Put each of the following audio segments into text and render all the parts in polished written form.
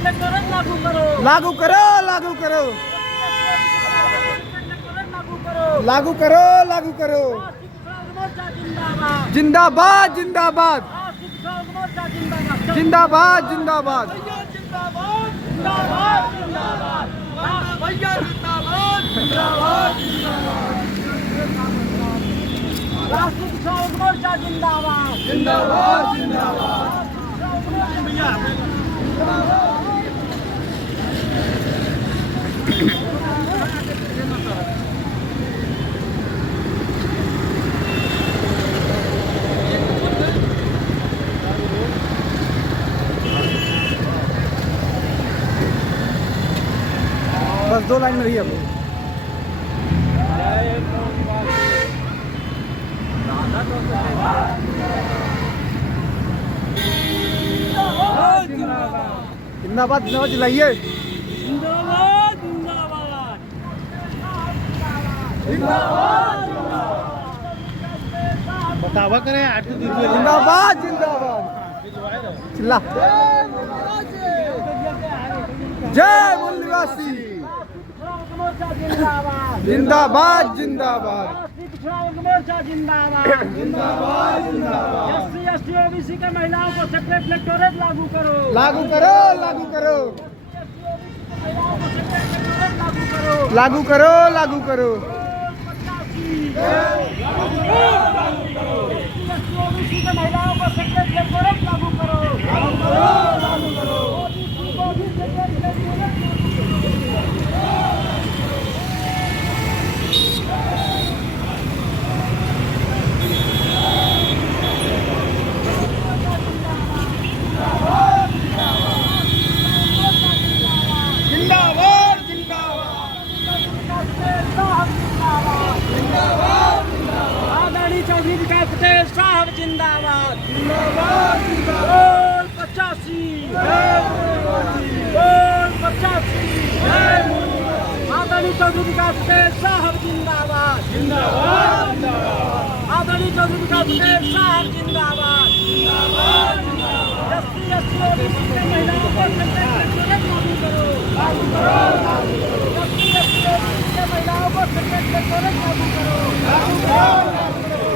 लागू करो, लागू करो, लागू करो, लागू करो, लागू करो, लागू करो। जिंदाबाद, जिंदाबाद, जिंदाबाद, जिंदाबाद। भैया जिंदाबाद, जिंदाबाद, राष्ट्रीय किसान मोर्चा जिंदाबाद, जिंदाबाद, जिंदाबाद। बस 2 लाइन में रही अब। जिंदाबाद, जिंदाबाद चिल्लाइए। जिंदाबाद, जिंदाबाद, जिंदाबाद। बतावा करें जिंदाबाद, जिंदाबाद चिल्ला। जय मूल निवासी, जिंदाबाद, जिंदाबाद, मोर्चा जिंदाबाद, जिंदाबाद, जिंदाबाद। एससी ओबीसी के महिलाओं को सेपरेट इलेक्टोरेट लागू करो, लागू करो, लागू करो, लागू करो, लागू करो। ओबीसी के महिलाओं को सेपरेट इलेक्टोरेट लागू करो, लागू करो, लागू करो। चौधरी विकास पटेल साहब जिंदाबाद, जिंदाबाद, जिंदाबाद। 85 आदरणीय चौधरी विकास पटेल साहब जिंदाबाद, जिंदाबाद, जिंदाबाद। आदरणीय चौधरी विकास पटेल साहब जिंदाबाद, जिंदाबाद, जिंदाबाद। एससी ओबीसी के महिलाओं को सेपरेट लागू करो, लागू करो, लागू करो। एससी ओबीसी के महिलाओं को सेपरेट इलेक्टोरेट लागू करो, लागू करो, लागू करो।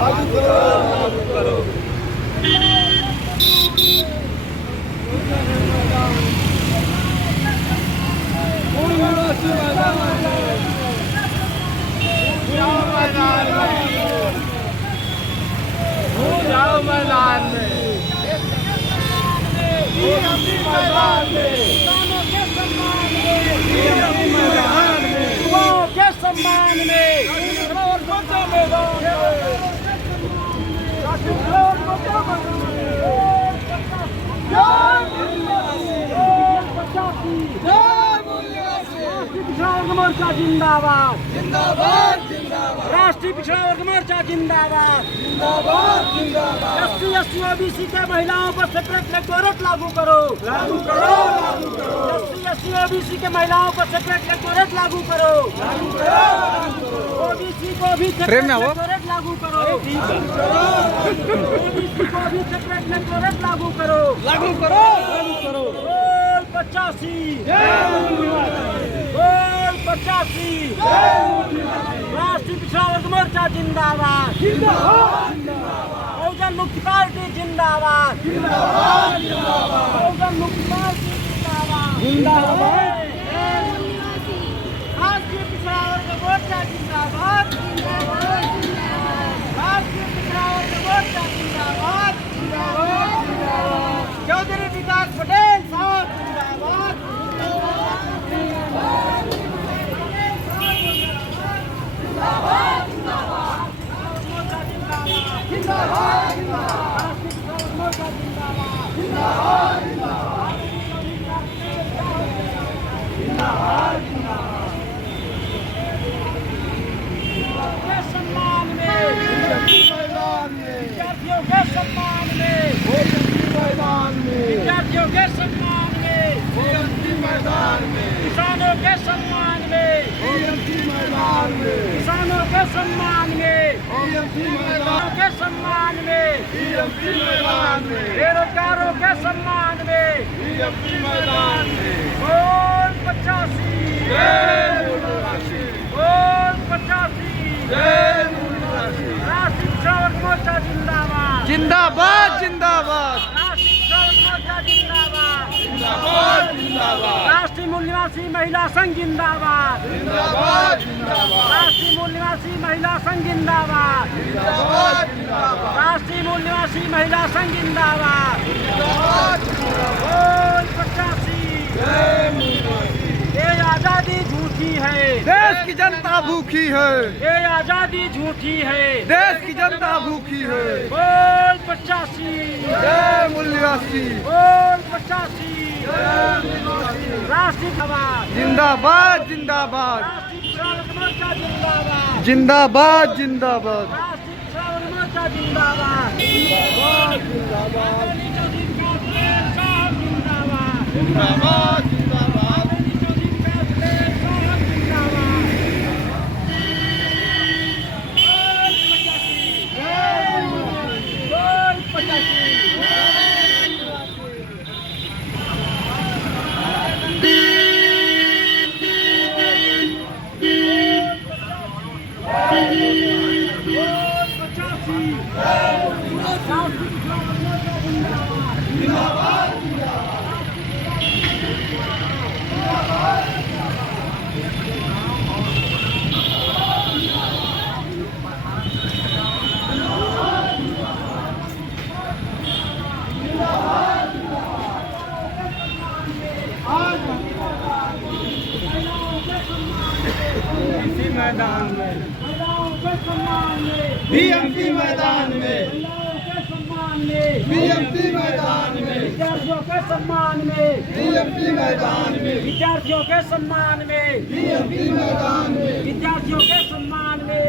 लागू करो, लागू करो। जाओ मैदान में, मैदान में, के सम्मान में, मोर्चा जिंदाबाद, जिंदाबाद, जिंदाबाद। राष्ट्रीय पिछड़ा वर्ग मोर्चा जिंदाबाद, जिंदाबाद, जिंदाबाद। एससी ओबीसी के महिलाओं को सेपरेट इलेक्टोरेट लागू करो, लागू करो, लागू करो। एससी ओबीसी के महिलाओं को सेपरेट इलेक्टोरेट लागू करो, लागू करो, लागू करो। ओबीसी को भी सेपरेट इलेक्टोरेट लागू करो, ओबीसी को भी सेपरेट इलेक्टोरेट लागू करो, लागू करो, लागू करो। 85 85 राष्ट्रीय पिछड़ा वर्ग मोर्चा जिंदाबाद, जिंदाबाद, बहुजन मुक्ति पार्टी जिंदाबाद, जिंदाबाद, बहुजन मुक्ति पार्टी जिंदाबाद, जिंदाबाद। राष्ट्रीय पिछड़ा वर्ग मोर्चा जिंदाबाद, जिंदाबाद, राष्ट्रीय पिछड़ा वर्ग मोर्चा जिंदाबाद, जिंदाबाद, चौधरी विकास पटेल साहब जिंदाबाद, जिंदाबाद, जिंदाबाद, जिंदाबाद, जिंदाबाद, जिंदाबाद। के सम्मान में, विद्यार्थियों के सम्मान में, विद्यार्थियों के सम्मान में, मैदान में, किसानों के सम्मान में, किसानों के सम्मान में। के सम्मान में, बेरोजगारों के सम्मान में, बोल 85, बोल 85, राष्ट्रीय पिछड़ा वर्ग मोर्चा जिंदाबाद, जिंदाबाद जिंदाबाद राष्ट्रीय पिछड़ा वर्ग मोर्चा जिंदाबाद, राष्ट्रीय मूल निवासी महिला संघ जिंदाबाद, राष्ट्रीय मूल निवासी महिला संघ जिंदाबाद, राष्ट्रीय मूल निवासी महिला संघ जिंदाबाद, बोल 85, ये आजादी झूठी है, देश की जनता भूखी है, ये आजादी झूठी है, देश की जनता भूखी है। बोल 85, जय मूल निवासी, बोल 85, राष्ट्रीय जिंदाबाद जिंदाबाद राष्ट्रीय पिछड़ा वर्ग मोर्चा जिंदाबाद, जिंदाबाद जिंदाबाद राष्ट्रीय पिछड़ा वर्ग मोर्चा जिंदाबाद, आदरणीय चौधरी विकास पटेल साहब जिंदाबाद, जिंदाबाद आदरणीय चौधरी विकास पटेल साहब जिंदाबाद, बोल 85, मैदान में, महिलाओं के सम्मान में, बीएमपी मैदान में, महिलाओं के सम्मान में, बीएमपी मैदान में, विद्यार्थियों के सम्मान में, बीएमपी मैदान में, विद्यार्थियों के सम्मान में, बीएमपी मैदान में, विद्यार्थियों के सम्मान में,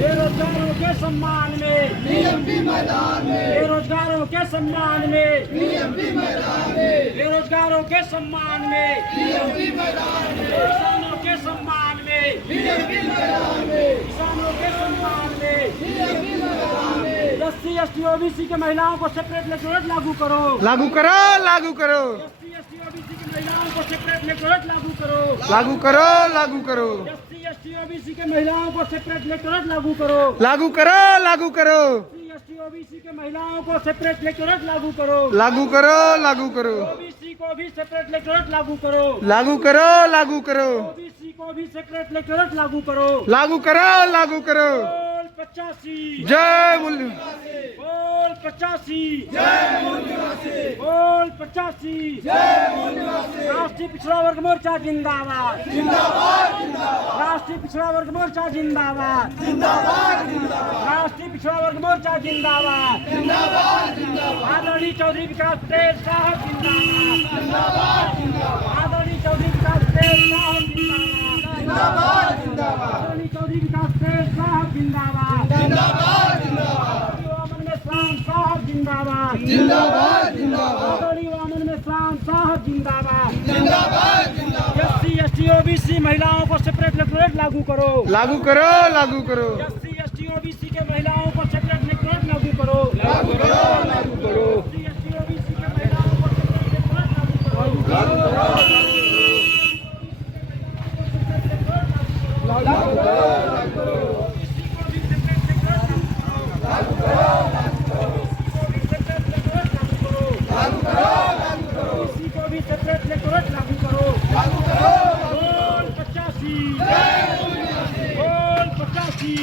बेरोजगारों के सम्मान में, बीएमपी मैदान में, बेरोजगारों के सम्मान में, बीएमपी मैदान में, बेरोजगारों के सम्मान में, बीएमपी मैदान में, किसानों के सम्मान में, बीएमपी मैदान में, किसानों के सम्मान में, बीएमपी मैदान में। एससी एसटी ओबीसी के महिलाओं को सेपरेट इलेक्टोरेट लागू करो, लागू करो लागू करो एससी एसटी ओबीसी की महिलाओं को सेपरेट इलेक्टोरेट लागू करो, लागू करो लागू करो एससी एसटी ओबीसी के महिलाओं को सेपरेट इलेक्टोरेट लागू करो, लागू करो लागू करो एससी एसटी ओबीसी के महिलाओं को सेपरेट इलेक्टोरेट लागू करो, लागू करो लागू करो ओबीसी को भी सेपरेट इलेक्टोरेट लागू करो, लागू करो लागू करो ओबीसी को भी सेपरेट इलेक्टोरेट लागू करो, लागू करो लागू करो बोल 85, जय मूल्य बोल 85, बोल 85, राष्ट्रीय पिछड़ा वर्ग मोर्चा जिंदाबाद, राष्ट्रीय पिछड़ा वर्ग मोर्चा जिंदाबाद, राष्ट्रीय पिछड़ा वर्ग मोर्चा जिंदाबाद, आदरणीय चौधरी विकास पटेल साहब जिंदाबाद, आदरणीय चौधरी विकास पटेल साहब जिंदाबाद, आदरणीय चौधरी विकास पटेल साहब जिंदाबाद, वामन में शाम साहब जिंदाबाद, आदरणीय वामन में शाम साहब जिंदाबाद, एससी एसटी ओबीसी महिलाओं को सेपरेट इलेक्टोरेट लागू करो, लागू करो लागू करो एससी एसटी ओबीसी के महिलाओं को सेपरेट इलेक्टोरेट लागू करो, लागू करो लागू करो एससी एसटी ओबीसी के महिलाओं को सेपरेट इलेक्टोरेट लागू करो, लागू करो ओबीसी को भी सेपरेट इलेक्टोरेट लागू करो, बोल 85, बोल 85,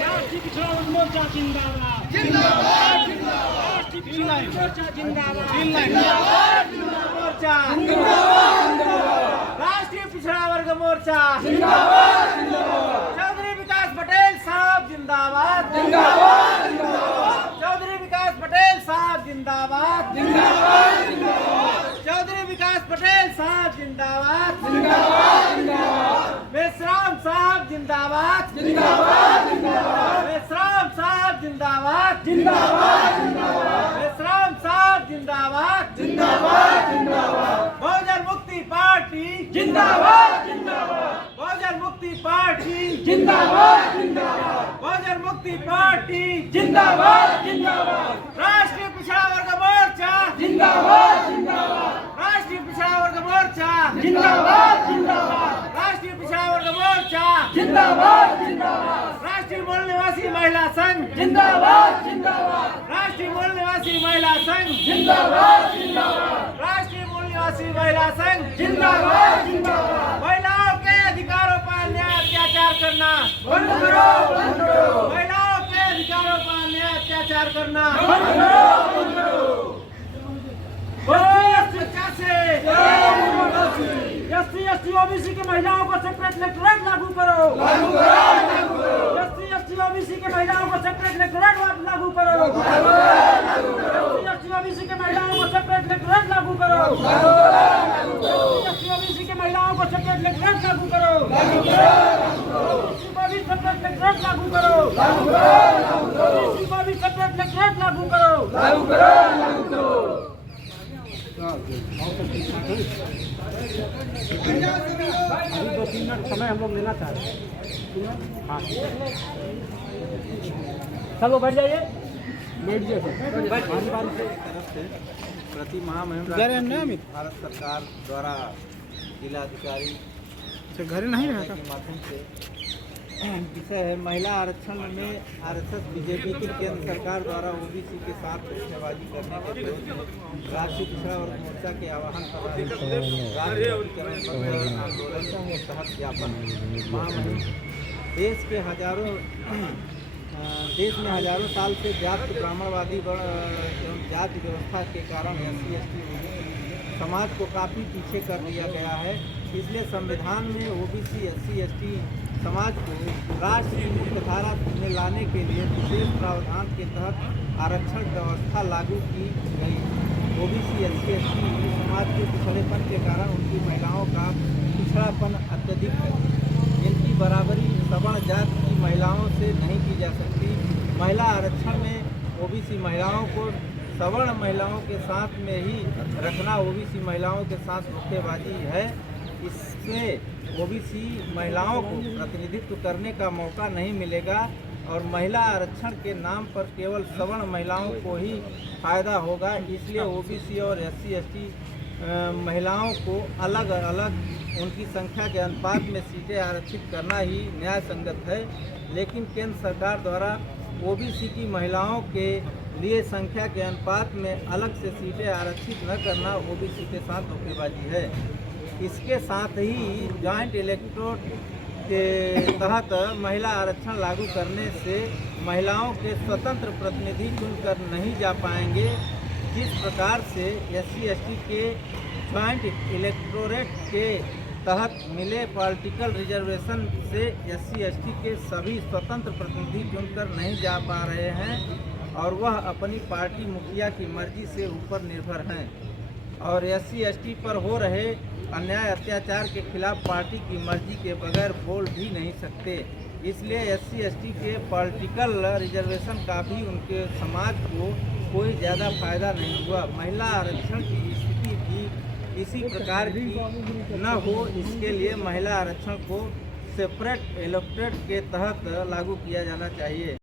राष्ट्रीय पिछड़ा वर्ग मोर्चा जिंदाबाद, राष्ट्रीय पिछड़ा वर्ग मोर्चा जिंदाबाद, मोर्चा राष्ट्रीय पिछड़ा वर्ग मोर्चा चौधरी विकास पटेल साहब जिंदाबाद, चौधरी विकास पटेल साहब जिंदाबाद, चौधरी विकास पटेल साहब जिंदाबाद, मेसराम साहब जिंदाबाद, मेसराम साहब जिंदाबाद, मेसराम साहब जिंदाबाद, बहुजन मुक्ति पार्टी जिंदाबाद, बहुजन मुक्ति पार्टी जिंदाबाद। अंबेडकर मुक्ति पार्टी जिंदाबाद जिंदाबाद। राष्ट्रीय पिछड़ा वर्ग मोर्चा जिंदाबाद जिंदाबाद। राष्ट्रीय पिछड़ा वर्ग मोर्चा जिंदाबाद जिंदाबाद। राष्ट्रीय पिछड़ा वर्ग मोर्चा जिंदाबाद जिंदाबाद। राष्ट्रीय मूल निवासी महिला संघ जिंदाबाद जिंदाबाद। राष्ट्रीय मूल निवासी महिला संघ जिंदाबाद जिंदाबाद। राष्ट्रीय मूल निवासी महिला संघ जिंदाबाद जिंदाबाद। महिलाओं के अधिकारों पर अन्याय अत्याचार करना बंद करो बंद करो। महिलाओं के अधिकारों पर अन्याय अत्याचार करना बंद करो बंद करो। एससी एसटी ओबीसी की महिलाओं को सेपरेट इलेक्टोरेट लागू करो लागू करो। एससी एसटी ओबीसी की महिलाओं को सेपरेट इलेक्टोरेट लागू करो एससी एसटी ओबीसी की महिलाओं को सेपरेट इलेक्टोरेट लागू करो एससी एसटी ओबीसी की महिलाओं को सेपरेट इलेक्टोरेट लागू करो ओबीसी को भी सेपरेट इलेक्टोरेट लागू करो ओबीसी को भी सेपरेट इलेक्टोरेट लागू करो। अभी 2-3 मिनट समय हम लोग लेना चाह रहे हैं। हाँ सब लोग बैठ जाइए बैठ जाइए तरफ से प्रति माह मुहिम भारत सरकार द्वारा जिलाधिकारी घर नहीं रहता के माध्यम से विषय है महिला आरक्षण में आरएसएस बीजेपी की केंद्र सरकार द्वारा ओबीसी के साथ धोखेबाजी करने के विरोध में राष्ट्रीय पिछड़ा वर्ग मोर्चा के आह्वान पर राष्ट्रीय आंदोलन के तहत ज्ञापन महामहिम देश में हजारों साल से व्याप्त ब्राह्मणवादी एवं जाति व्यवस्था के कारण एससी एसटी समाज को काफ़ी पीछे कर दिया गया है। इसलिए संविधान में ओबीसी एससी एसटी समाज को राष्ट्रीय मुख्यधारा में लाने के लिए विशेष प्रावधान के तहत आरक्षण व्यवस्था लागू की गई। ओबीसी एससी एसटी समाज के पिछड़ेपन के कारण उनकी महिलाओं का पिछड़ापन अत्यधिक है। इनकी बराबरी सवर्ण जाति की महिलाओं से नहीं की जा सकती। महिला आरक्षण में ओबीसी महिलाओं को सवर्ण महिलाओं के साथ में ही रखना ओबीसी महिलाओं के साथ धोखेबाजी है। इसमें ओबीसी महिलाओं को प्रतिनिधित्व करने का मौका नहीं मिलेगा और महिला आरक्षण के नाम पर केवल सवर्ण महिलाओं को ही फायदा होगा। इसलिए ओबीसी और एससी एसटी महिलाओं को अलग अलग उनकी संख्या के अनुपात में सीटें आरक्षित करना ही न्याय संगत है। लेकिन केंद्र सरकार द्वारा ओबीसी की महिलाओं के लिए संख्या के अनुपात में अलग से सीटें आरक्षित न करना ओबीसी के साथ धोखेबाजी है। इसके साथ ही जॉइंट इलेक्टोरेट के तहत महिला आरक्षण लागू करने से महिलाओं के स्वतंत्र प्रतिनिधि चुनकर नहीं जा पाएंगे। जिस प्रकार से एससी एसटी के जॉइंट इलेक्टोरेट के तहत मिले पॉलिटिकल रिजर्वेशन से एससी एसटी के सभी स्वतंत्र प्रतिनिधि चुनकर नहीं जा पा रहे हैं और वह अपनी पार्टी मुखिया की मर्जी से ऊपर निर्भर हैं और एससी एसटी पर हो रहे अन्याय अत्याचार के खिलाफ पार्टी की मर्जी के बगैर बोल भी नहीं सकते। इसलिए एससी एसटी के पॉलिटिकल रिजर्वेशन का भी उनके समाज को कोई ज़्यादा फायदा नहीं हुआ। महिला आरक्षण की स्थिति भी इसी प्रकार की न हो, इसके लिए महिला आरक्षण को सेपरेट इलेक्टोरेट के तहत लागू किया जाना चाहिए।